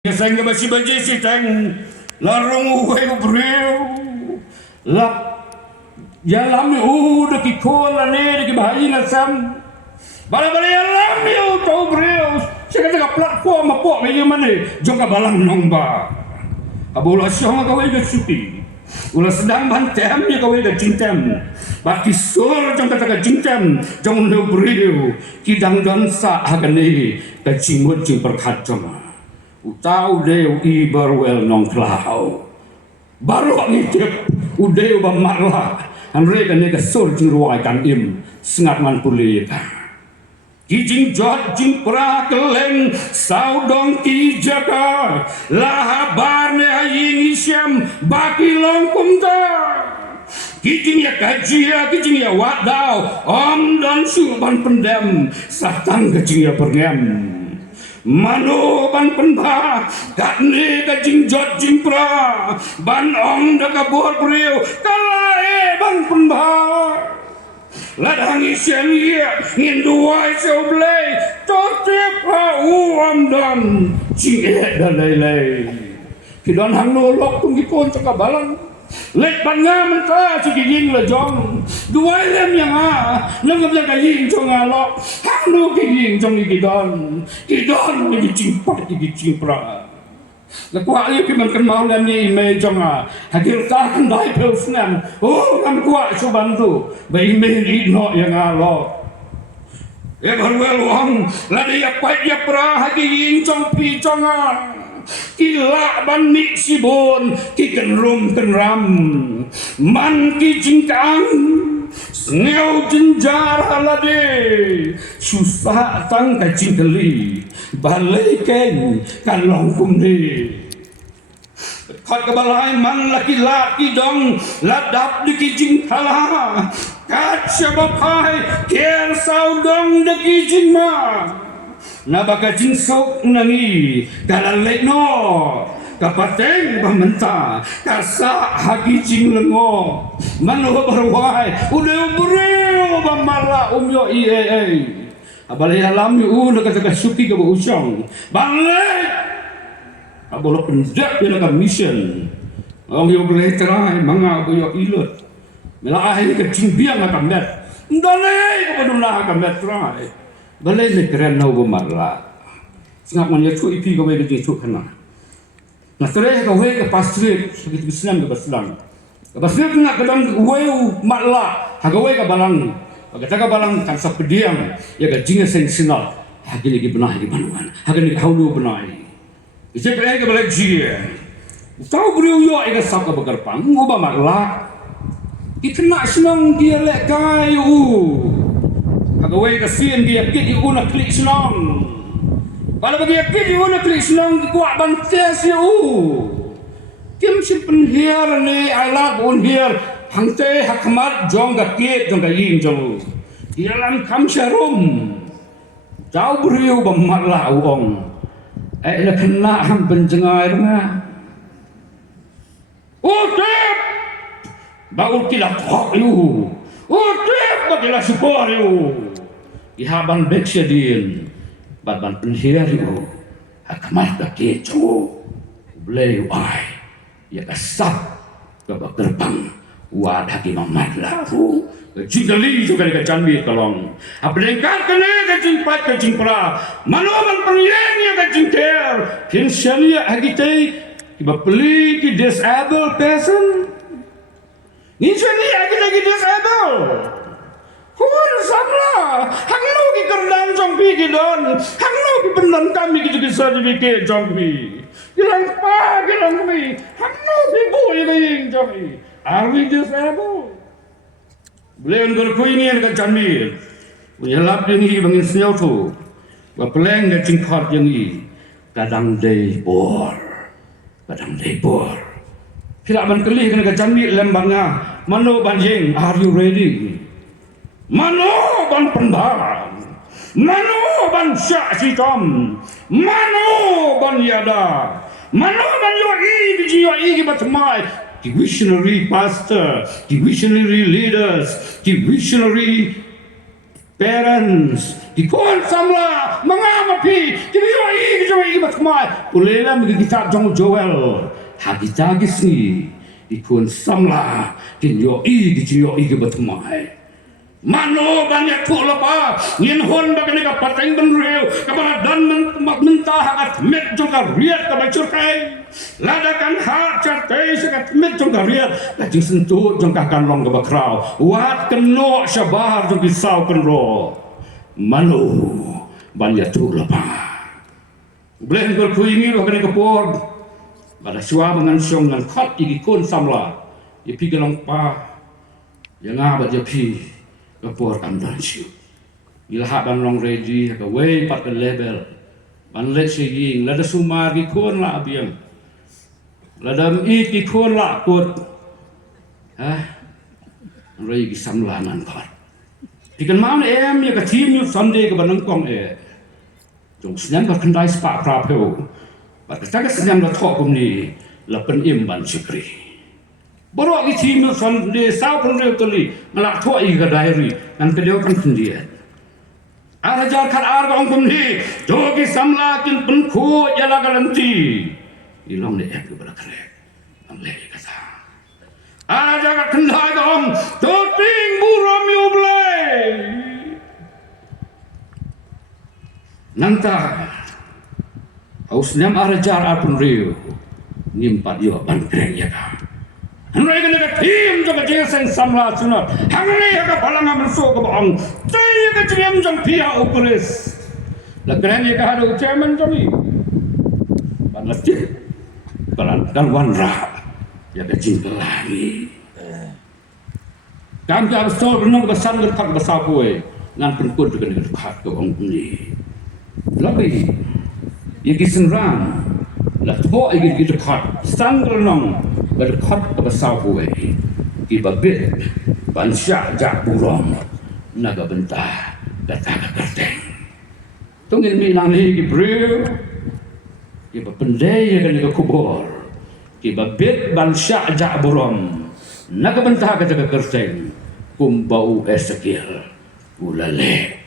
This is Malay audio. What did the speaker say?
Saya nggak masih baca sih tang larung uwe ubreu lap yalam udah kikola ne di bahaya nasam bala-bala yalam tau breu saya kata platform apa macam mana jongka balang nomba abola syong kau ega supi ulah sedang bantem ya kau ega cintem baki sur jong kata cintem jong le breu kidang dansa agane kacimut jing perkacama utau deu i berwel nong klau baru ngitip udeu bamarla andre kan nega sur jing ruai kan im sengat man pulit kijing jot jing pra keleng saudong ki jaka lahabarne hayin isyam baki longkum ta kijing ya kajia kijing ya wadau om dan suban pendem satang kijing ya pergem mano ban penba katne ka jingjot jimpra ban ong da ka bor breu kalae ban penba ladang isyan ya nginduai soblei totep ha uam dan cinge da lele kidon hang no lok tung gipon ka balang lek ban nga menta cikijing la jong duai lem yang nang ngabla ka ying jong alok hang no kijing jong kidon ni cimpat di cimpra la kwa ali ki man kan mau lem ni me jong hagil ta kan dai pelsnan oh kan kwa subantu bai me ni no yang alok e barwel wang la dia pai dia pra hagi ying jong pi jong kila ban mi sibon ki kan rum kan ram man ki jingkang sneu jinjar halade susah tang ka jingkeli balai ken kan longkum ni khat ka balai man laki-laki dong ladap di ki jingkala kat sabapai ker saudong de ki jingma na baka jinsok nangi kalalek no kapateng pamenta kasa hagi jing lengo mano berwai udah bereu bamala umyo ie abale alam yu udah kata suki ke usang banglet abolo pendak ya ka mission ong yo boleh terai manga boyo ilot mela ai ke jingbiang ka met ndale ko badula ka met terai balai ni keren nau bermarla, singap man ya cu ipi kau bagi cu kena. Nah terus kau bagi pastri segitu Islam ke Islam, pastri kena kadang weu marla, haga weu ke balang, kata ke balang kan sapediam, ya ke jinga sensinal, haga lagi benar di manuan, haga lagi haulu benar. Isi pergi ke balai jia, tahu beriu yo ega sap ke berkerpang, ngubah marla, ikena senang dia lek kayu. Agawai kasihan dia kit iuna klik senang. Kalau bagi kit iuna klik senang kuat bantes ya Kim simpen here ni alat un here hangte hakmat jong ga kit jong ga yin jong. Ialam kam syarum. Jauh beriu bamat la uong. La kena ham penjengai renga. Tep. Bau tidak kok yu. Tep bagilah syukur yu. Ihaban beksyadin baban penhir yu hakmat kaki cu bleu ai ya kasap ke gerbang wad haki mamat lahu jingali juga ke janwi tolong ablengkat kene ke jingpat ke jingpra manoman penyen ya ke jingter kinsyania hagite kiba peli ki disabled person kinsyania hagite disabled Kuan samla, hangno ki kerdan jongpi ki don, hangno ki bendan kami ki juga sertifikat jongpi. Kilang pa, kilang kami, hangno ki boy ki jongpi. Are we disabled? Beliau berkuih ni dengan jamil, punya lap yang ini bangin senyau tu, berpeleng dengan cingkat yang ini, kadang day bor. Tidak berkelih dengan jamil lembangnya, mano banjing, are you ready? Mano ban pendaran, mano ban syak sitom, mano ban yada, mano ban yoi batmai, the visionary pastor, the visionary leaders, the visionary parents dikon samla mangamapi kibiyoi kibiyoi batmai ulela migita jong joel hagita gisni dikon samla kinyo batmai mano banyak pula pa yin hon bagani ka pateng benreu kapara dan mentah hakat met jongka riat ka bacur kai ladakan hak cartai sekat met jongka riat lajing sentuh jongka kanlong ka bakrau wat keno syabar jong pisau kenro mano banyak pula pa boleh ngol kuingi ro bagani ka por pada suwa dengan syong ngan khat igi kon samla ye pi galong pa yang ngaba je pi kapor amdan siu ilha ban long ready ka way pat ka level ban let sing la da sumar ki kon la abiang la dam i ki kon la kot ha rei ki samlanan khat tikan maun em ya ka team you sunday ka banang kong jong snam ka kandai spa pra peu pat ka snam la thok kum ni la pen im ban sikri Baru lagi timur son di South Korea tuli ngelak tua iga diary dan kedua kan kendian. Arajar kan arga ongkum ni jogi samlakin penku jala galanti. Ilong ni ek bela kerek, amle kata. Arajar kan kendai om toting burami ublay. Nanta hausnyam arajar apun riu nimpat yo ban kerek ya ka. Henry kena tim juga jeng samla sunat. Henry ka palang amso ka bang. Tay ka jeng jong pia ukuris. Lagran ye ka hadu chairman jami. Banasti. Balan dan wanra. Ya ka jingkelani. Kam ka absor benong ka sangat kat basapoe. Ngan penkut kena kat ka bang ni. Labi. Ye kisenran. La tho igi gitu kat. Sanggal nong. Berkat besar gue tiba bit bansya jak burong naga bentah datang kerteng tungin minang ni gibril tiba pendaya kan ke kubur tiba bit bansya jak burong naga bentah kata kerteng kumbau Ezekiel ulale